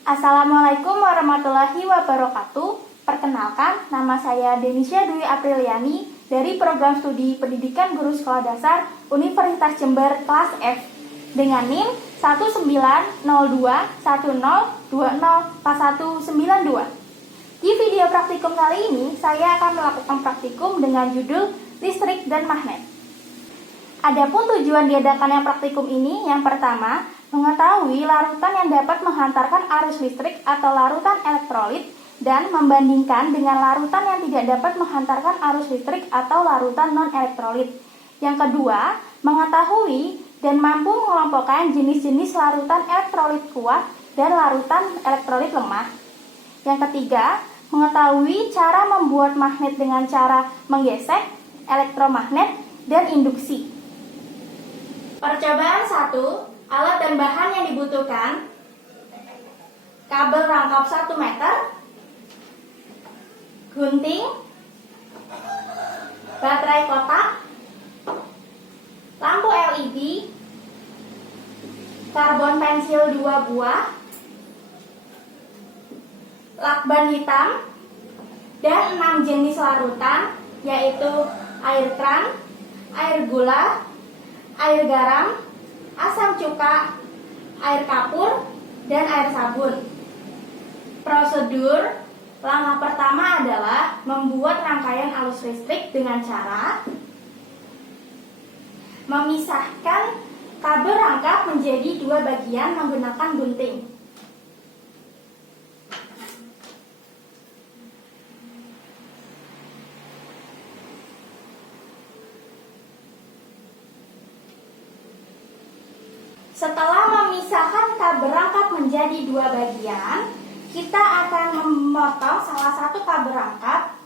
Assalamualaikum warahmatullahi wabarakatuh. Perkenalkan, nama saya Denisha Dwi Apriliani dari Program Studi Pendidikan Guru Sekolah Dasar Universitas Jember kelas F dengan NIM 190210204192. Di video praktikum kali ini, saya akan melakukan praktikum dengan judul listrik dan magnet. Adapun tujuan diadakannya praktikum ini, yang pertama, mengetahui larutan yang dapat menghantarkan arus listrik atau larutan elektrolit dan membandingkan dengan larutan yang tidak dapat menghantarkan arus listrik atau larutan non-elektrolit. Yang kedua, mengetahui dan mampu mengelompokkan jenis-jenis larutan elektrolit kuat dan larutan elektrolit lemah. Yang ketiga, mengetahui cara membuat magnet dengan cara menggesek, elektromagnet, dan induksi. Percobaan 1, alat dan bahan yang dibutuhkan: kabel rangkap 1 meter, gunting, baterai kotak, lampu LED, karbon pensil 2 buah, lakban hitam, dan 6 jenis larutan, yaitu air kran, air gula, air garam, asam cuka, air kapur, dan air sabun. Prosedur langkah pertama adalah membuat rangkaian arus listrik dengan cara memisahkan kabel rangkap menjadi 2 bagian menggunakan gunting. Setelah memisahkan kabel rangkap menjadi 2 bagian, kita akan memotong salah satu kabel rangkap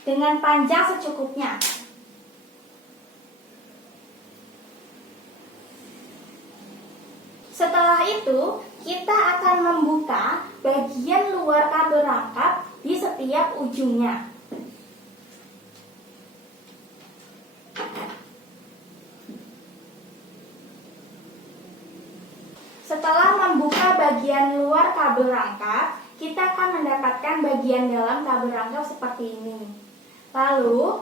dengan panjang secukupnya. Setelah itu, kita akan membuka bagian luar kabel rangkap di setiap ujungnya. Setelah membuka bagian luar kabel rangkap, kita akan mendapatkan bagian dalam kabel rangkap seperti ini. Lalu,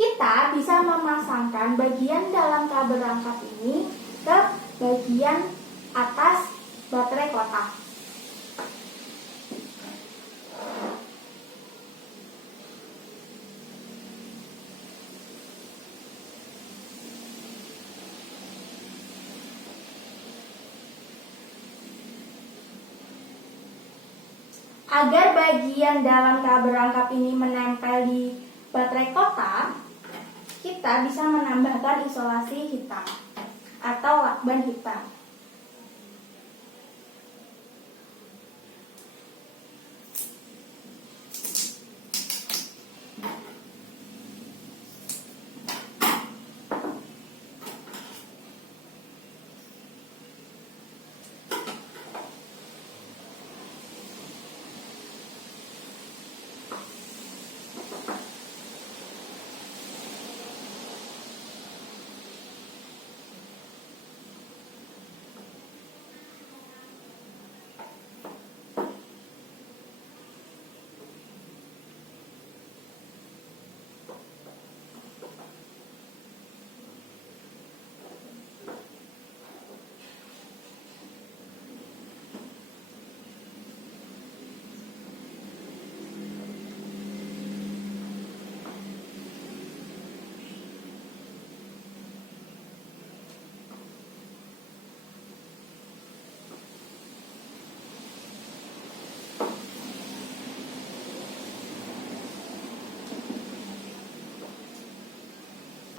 kita bisa memasangkan bagian dalam kabel rangkap ini ke bagian atas baterai kotak. Agar bagian dalam kabel rangkap ini menempel di baterai kotak, kita bisa menambahkan isolasi hitam atau lakban hitam.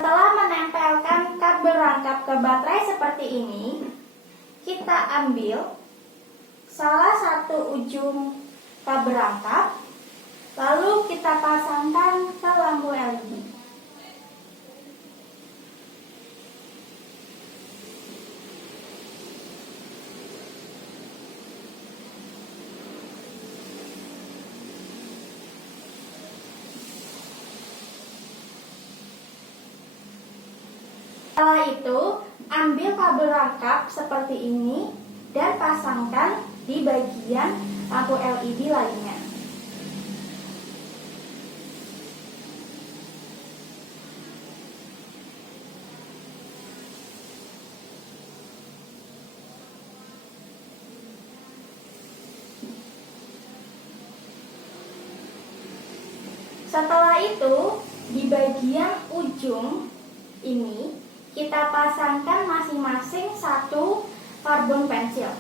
Setelah menempelkan kabel rangkap ke baterai seperti ini, kita ambil salah satu ujung kabel rangkap, lalu kita pasangkan ke lampu LED. Setelah itu, ambil kabel rangkap seperti ini dan pasangkan di bagian lampu LED lainnya. Setelah itu, di bagian ujung ini kita pasangkan masing-masing satu karbon pensil.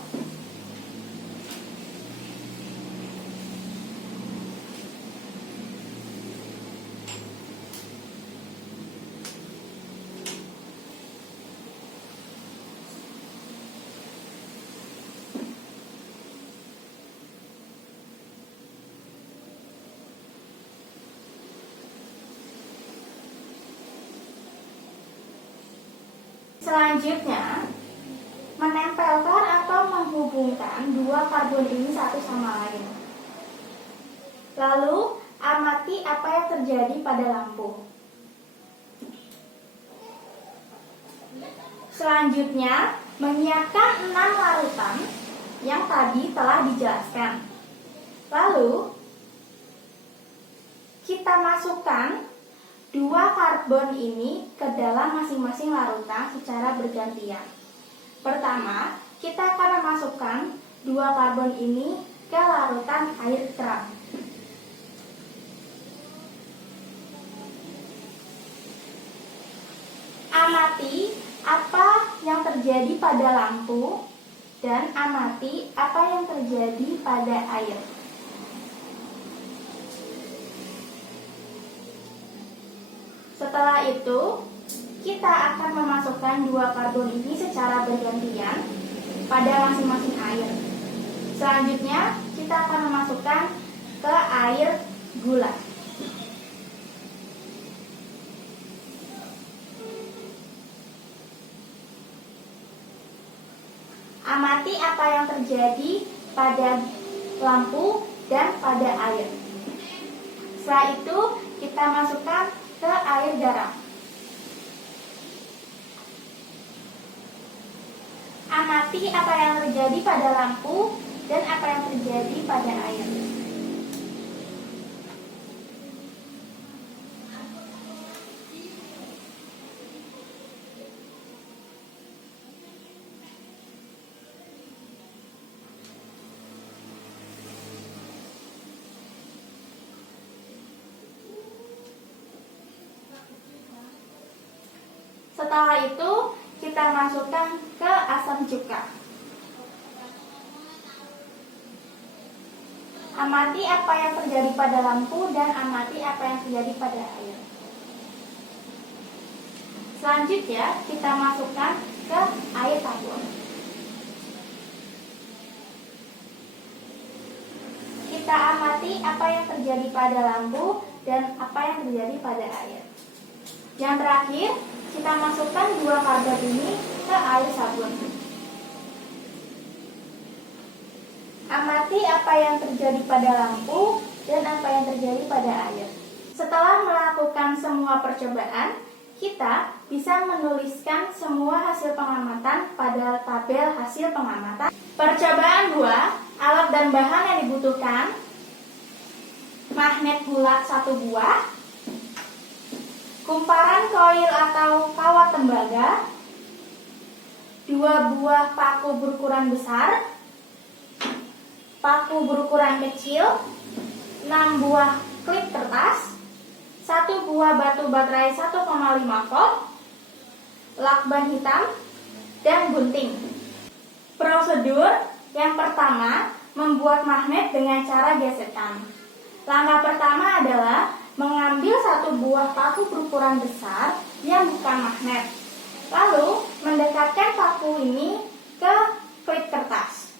Selanjutnya, menempelkan atau menghubungkan dua karbon ini satu sama lain. Lalu, amati apa yang terjadi pada lampu. Selanjutnya, menyiapkan 6 larutan yang tadi telah dijelaskan. Lalu, kita masukkan dua karbon ini ke dalam masing-masing larutan secara bergantian. Pertama, kita akan memasukkan dua karbon ini ke larutan air keran. Amati apa yang terjadi pada lampu dan amati apa yang terjadi pada air. Setelah itu, kita akan memasukkan dua karbon ini secara bergantian pada masing-masing air. Selanjutnya, kita akan memasukkan ke air gula. Amati apa yang terjadi pada lampu dan pada air. Setelah itu, kita masukkan ke air garam. Amati apa yang terjadi pada lampu dan apa yang terjadi pada air. Setelah itu, kita masukkan ke asam cuka. Amati apa yang terjadi pada lampu dan amati apa yang terjadi pada air. Selanjutnya, kita masukkan ke air tabur. Kita amati apa yang terjadi pada lampu dan apa yang terjadi pada air. Yang terakhir, kita masukkan dua karbon ini ke air sabun. Amati apa yang terjadi pada lampu dan apa yang terjadi pada air. Setelah melakukan semua percobaan, kita bisa menuliskan semua hasil pengamatan pada tabel hasil pengamatan. Percobaan 2, alat dan bahan yang dibutuhkan: magnet bulat 1 buah, kumparan koil atau kawat tembaga, 2 buah paku berukuran besar, paku berukuran kecil, 6 buah klip kertas, 1 buah batu baterai 1,5 volt, lakban hitam, dan gunting. Prosedur yang pertama, membuat magnet dengan cara gesekan. Langkah pertama adalah mengambil 1 buah paku berukuran besar yang bukan magnet, lalu mendekatkan paku ini ke klip kertas.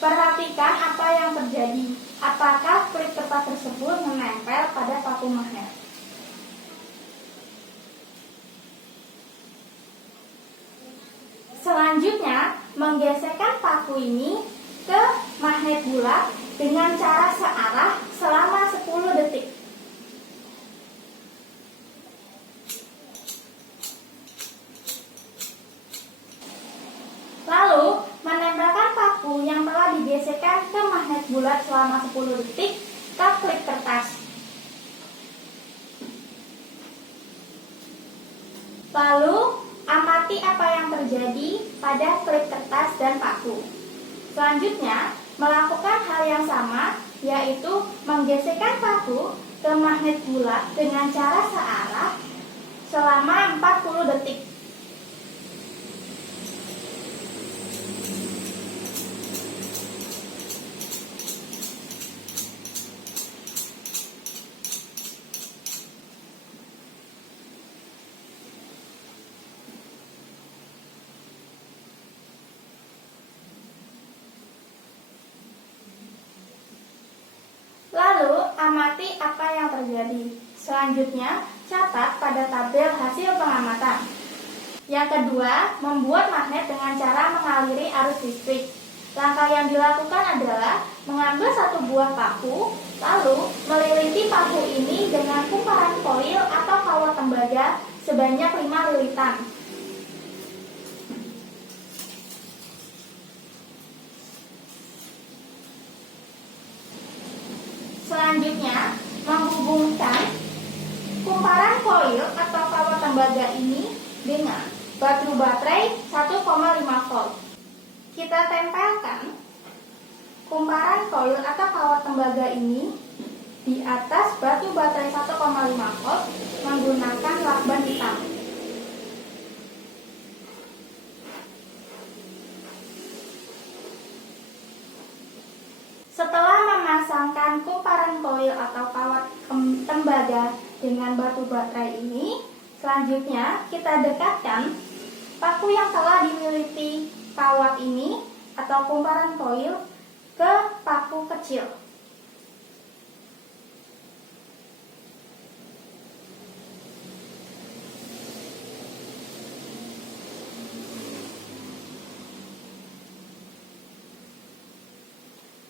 Perhatikan apa yang terjadi, apakah klip kertas tersebut menempel pada paku magnet. Selanjutnya, menggesekkan paku ini ke magnet bulat dengan cara searah selama 10 detik. bulat selama 10 detik ke klip kertas. Lalu, amati apa yang terjadi pada klip kertas dan paku. Selanjutnya, melakukan hal yang sama, yaitu menggesekkan paku ke magnet bulat dengan cara searah selama 40 detik. Lalu, amati apa yang terjadi. Selanjutnya, catat pada tabel hasil pengamatan. Yang kedua, membuat magnet dengan cara mengaliri arus listrik. Langkah yang dilakukan adalah mengambil satu buah paku, lalu meliliti paku ini dengan kumparan foil atau kawat tembaga sebanyak 5 lilitan. Selanjutnya, menghubungkan kumparan foil atau kawat tembaga ini dengan batu baterai 1,5 volt. Kita tempelkan kumparan foil atau kawat tembaga ini di atas batu baterai 1,5 volt menggunakan lakban hitam. Setelah memasangkan kumparan foil atau kawat tembaga dengan batu baterai ini, selanjutnya kita dekatkan paku yang telah dililiti kawat ini atau kumparan foil ke paku kecil.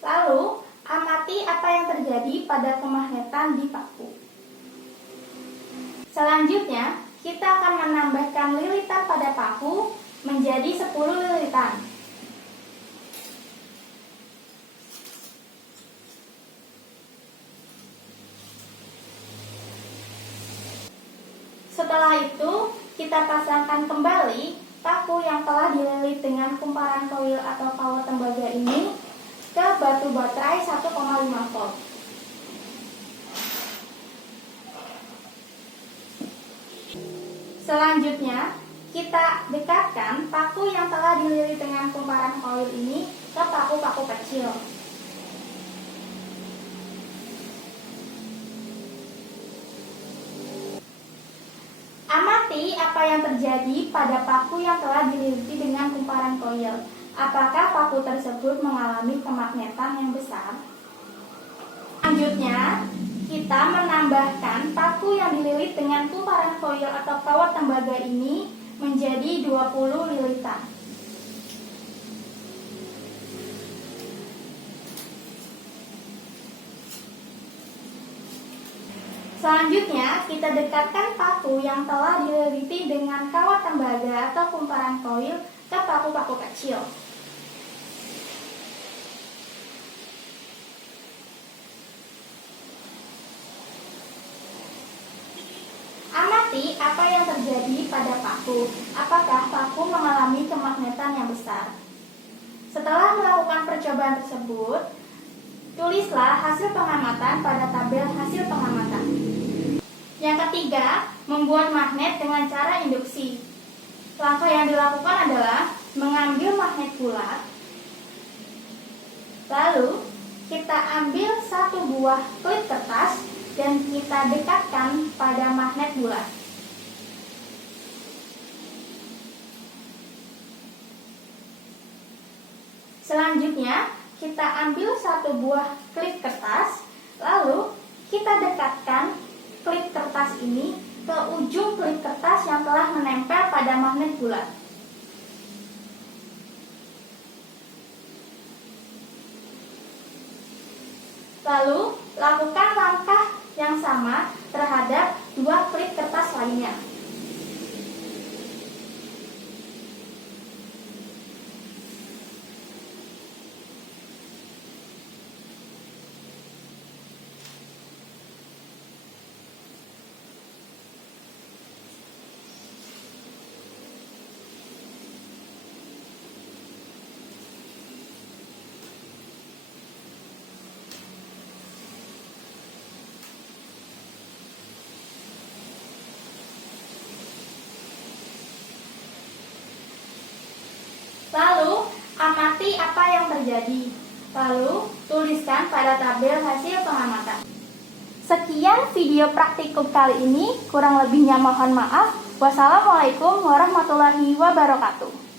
Lalu, amati apa yang terjadi pada kemagnetan di paku. Selanjutnya, kita akan menambahkan lilitan pada paku menjadi 10 lilitan. Setelah itu, kita pasangkan kembali paku yang telah dililit dengan kumparan foil atau kawat tembaga ini ke batu baterai 1,5 volt. Selanjutnya, kita dekatkan paku yang telah dililit dengan kumparan foil ini ke paku-paku kecil. Amati apa yang terjadi pada paku yang telah dililiti dengan kumparan foil. Apakah paku tersebut mengalami kemagnetan yang besar? Selanjutnya, kita menambahkan paku yang dililit dengan kumparan foil atau kawat tembaga ini menjadi 20 lilitan. Selanjutnya, kita dekatkan paku yang telah dililiti dengan kawat tembaga atau kumparan foil ke paku-paku kecil. Amati apa yang terjadi pada paku. Apakah paku mengalami kemagnetan yang besar? Setelah melakukan percobaan tersebut, tulislah hasil pengamatan pada tabel hasil pengamatan. Yang ketiga, membuat magnet dengan cara induksi. Langkah yang dilakukan adalah mengambil magnet bulat, lalu kita ambil satu buah klip kertas dan kita dekatkan pada magnet bulat. Selanjutnya, kita ambil satu buah klip kertas, lalu kita dekatkan klip kertas ini ke ujung klip kertas yang telah menempel pada magnet bulat. Lalu, lakukan langkah yang sama terhadap dua klip kertas lainnya. Amati apa yang terjadi, lalu tuliskan pada tabel hasil pengamatan. Sekian video praktikum kali ini, kurang lebihnya mohon maaf. Wassalamualaikum warahmatullahi wabarakatuh.